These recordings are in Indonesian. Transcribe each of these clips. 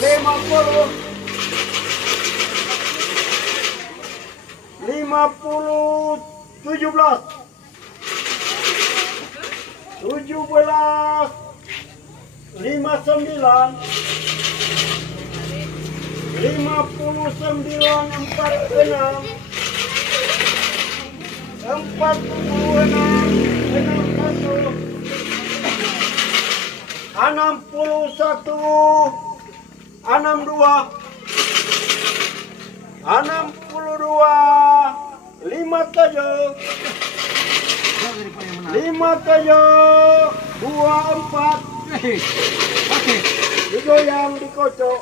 50, 17, 59, 24. Digoyang, dikocok.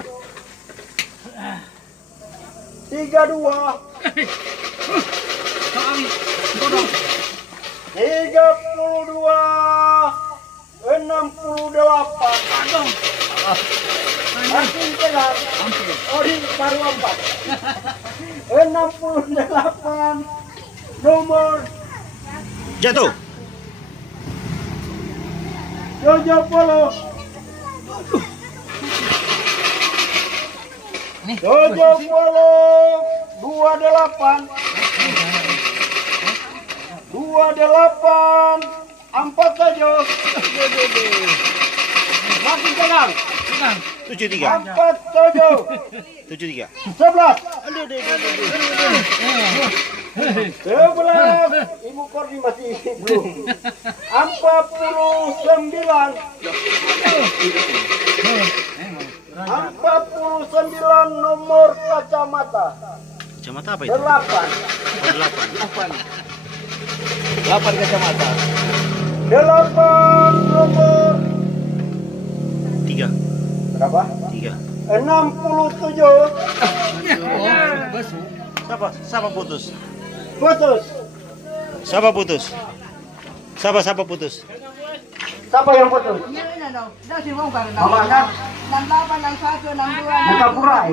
32, 68. Masih tegar. Ori baru 4. 68 nomor jatuh. 70. 28. 47. Makin tegang. 73. 47. 11. 11. Ibu Kordi masih belum. 49. 49 nomor kacamata. Kacamata apa itu? 8. 8 kacamata. 8 nomor 3. berapa? 3. 67. Siapa putus? Putus. Siapa putus? Siapa putus? Siapa yang putus? Mama kan? 68, 61, 62, Buka purai.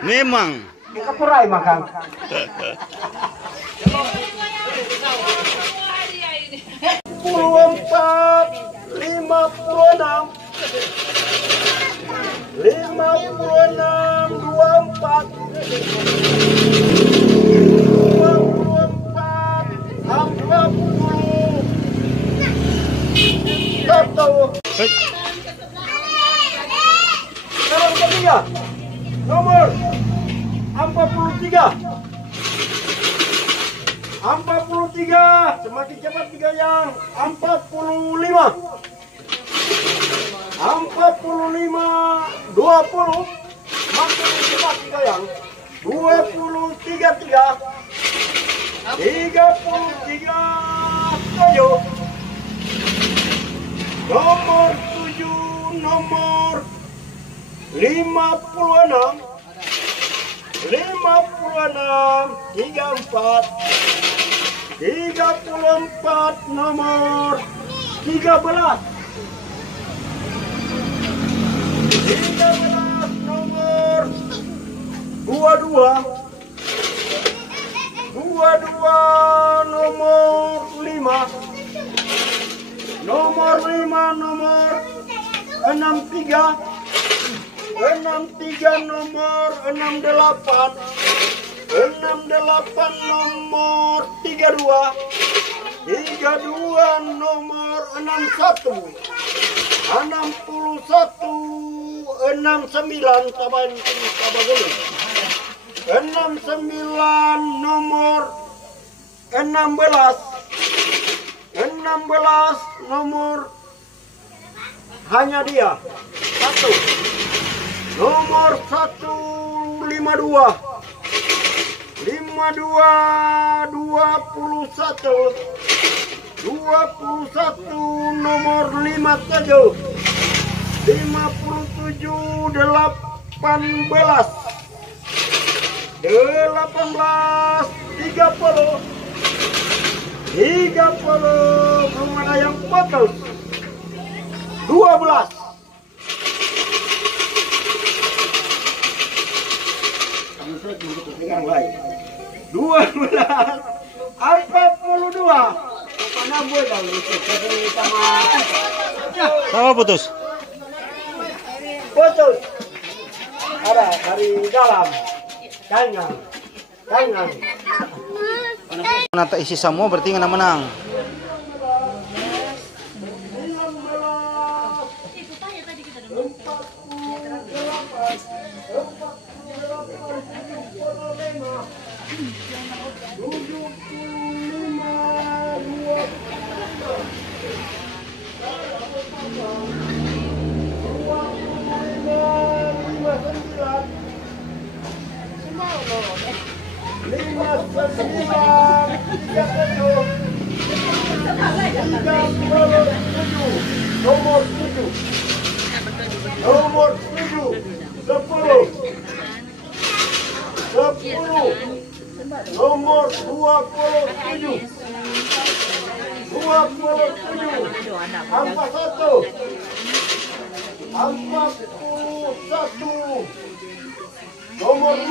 Memang. Buka purai makan. 54, 56, 24, 41. Sekarang ketiga, nomor 43. 43, semakin cepat digoyang. 45. 45, 20, makin cepat digoyang. 23, 33, 7. Nomor 7, nomor 56, 34, 34 nomor 13, 13 nomor 22, 22 nomor 5, nomor 5 nomor 63, 63 nomor 68, 68 nomor 32, 32 nomor 61, 61, 69 taban dulu, 69 nomor 16, 16 nomor hanya dia satu, nomor 152, 52, 21, 21 nomor 57, 57, 18, 18, 30, 30, belum ada yang putus, 12. Yang lain 12, 42. Pokoknya gue dah sama Sama putus. putus. ada dari dalam. Jangan. Nata isi semua berarti nggak menang. Nomor 7 10 nomor 27 41 nomor 2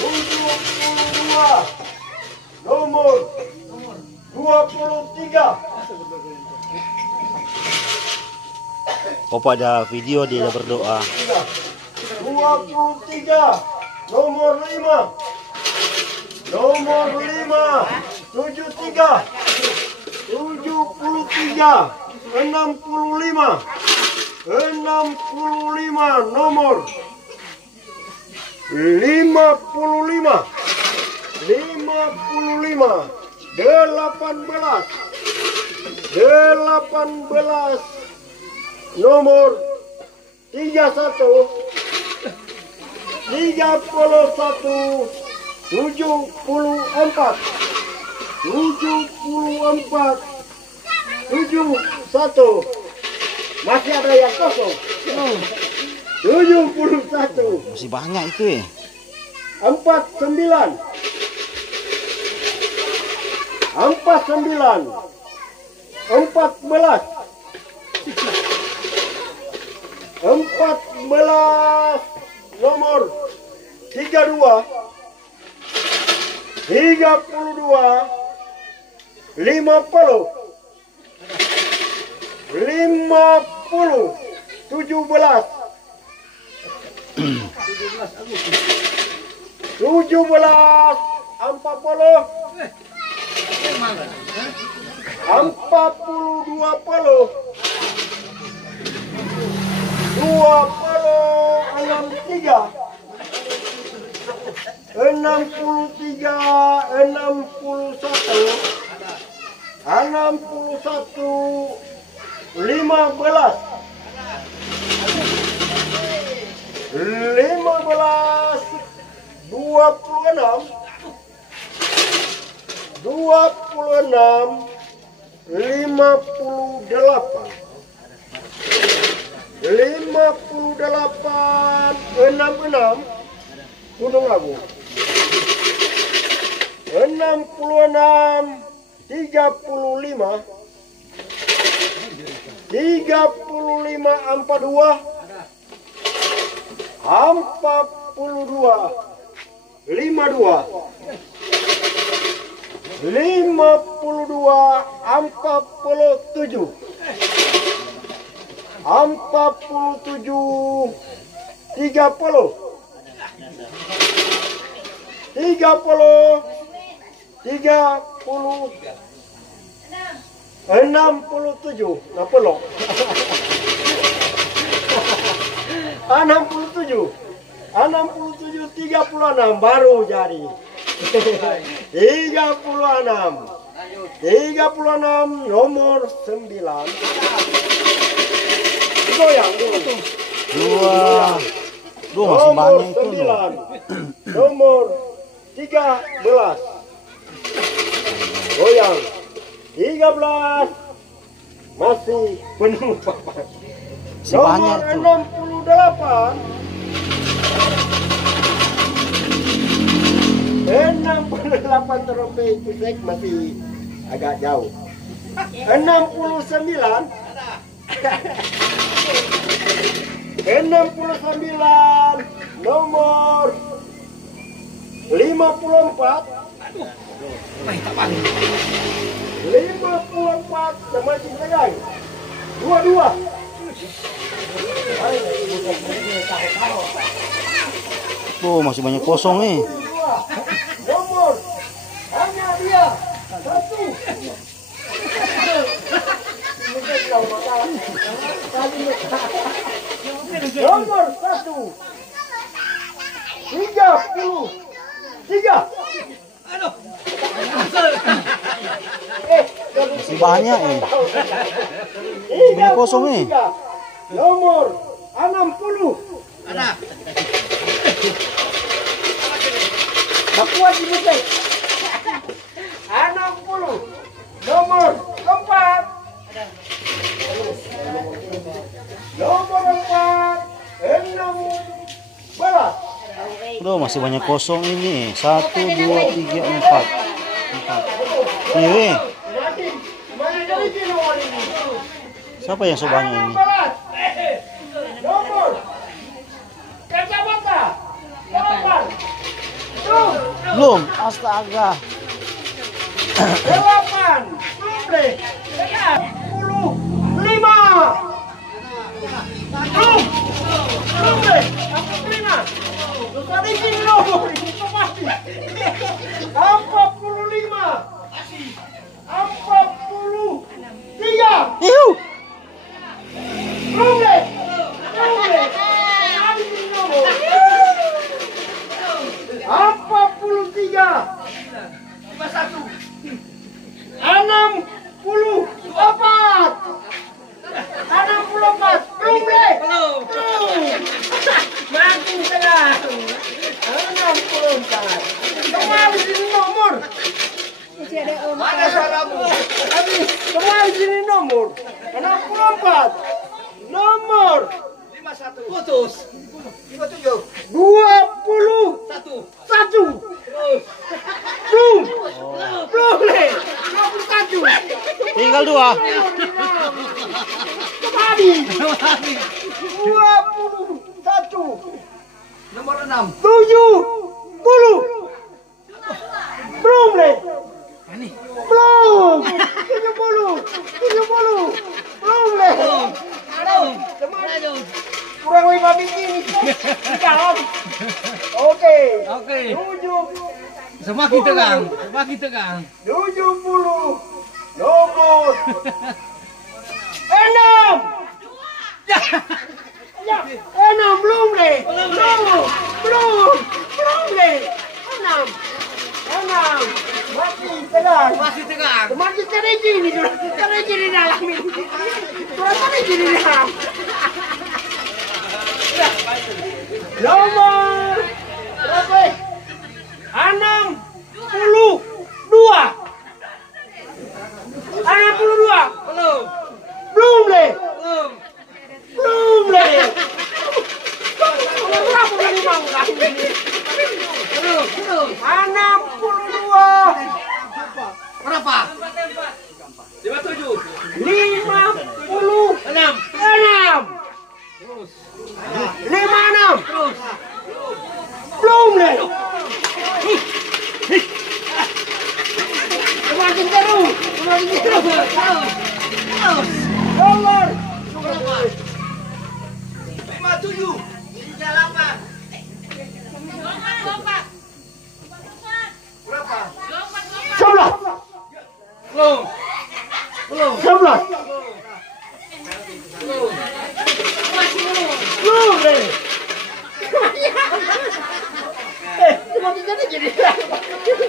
72 nomor 23. Oh, pada video dia berdoa. 23 nomor 5 73 65 nomor 55 18 nomor 31 74 71 masih ada yang kosong. 71 Masih banyak itu ya. 49 14 nomor 32 50 17 Gunung Agung 66 35 42 52 67 apa lo? 36 baru jadi 36 nomor 9 goyang dulu. Dua masih banyak itu loh. 9 nomor 13 goyang 13 masih penuh papan. Masih banyak Nomor itu. 68 trompet pusek masih agak jauh. 69 nomor 54 54 sama si Segai 22. Oh, masih banyak kosong nih. Nomor hanya dia satu. Nomor 1. 33. Masih banyak banyak kosong nih. Nomor 60. Kuat di musik. 60. Nomor 4. Nomor 4. 16. Bro, masih banyak kosong ini. 1, 2, 3, 4. Ini. Siapa yang sebanyak ini? Nomor kacamata 8. Belum, astaga. 8. 45. Tadi ini nomor ini pasti. 45. 43. Iu. Apa 43? 64. Belum deh. Mati saya. 64. Kembali sini nomor. Mana suaramu? Habis. Kembali sini nomor. 64. Nomor 51. Putus. 57. 21. Belum deh. 21. Tinggal 2. Kembali. 21. Nomor 6. 70. Belum deh. Belum. 70. Belum deh. Kurang 5 biji nih. Jawab. Oke. 70. Semakin tegang. 70. Nomor 6. Ya, 6 belum deh. Belum deh. 6. Masih tegang. Semakin teriji nih, teriji di dalam ini. Teriji di dalam. Nomor berapa? 62. 62. Belum deh. Berapa kali mau kali ini? 62. Berapa? 57. 56. 56. Belum deh. Semakin terus. Nomor 57. 38. Berapa? 11. Belum. 11. Belum deh. Semakin jadi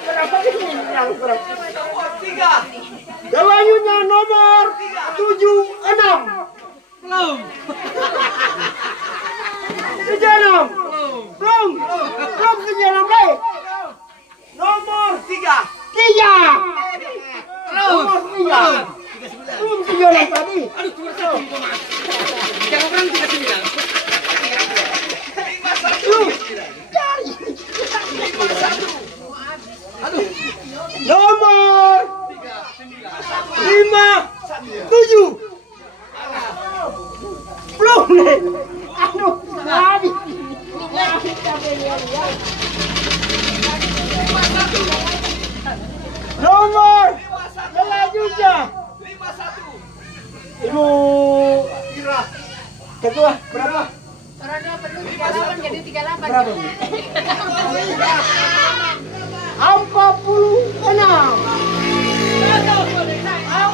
berapa ini yang berapa? Nomor 3. Selanjutnya nomor 76. Belum. 76. Belum 76 deh. Nomor 3. 3. Belum. Nomor 3. Belum 9 tadi. Aduh, cuma 1 Mas. Jangan berhenti 39. Belum. Cari. Aduh. Nomor 5. 7. Belum nih. Aduh, tadi. Nomor selanjutnya 51. Ibu Ketua, berapa? Orang dua penuh 38 jadi 38. Berapa?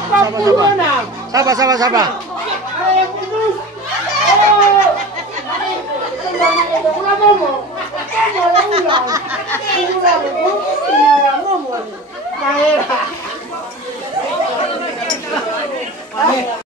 46. 46. Sabar. Ada yang putus. Oh. Ulang ngomong. Ulang ngomong. Daerah.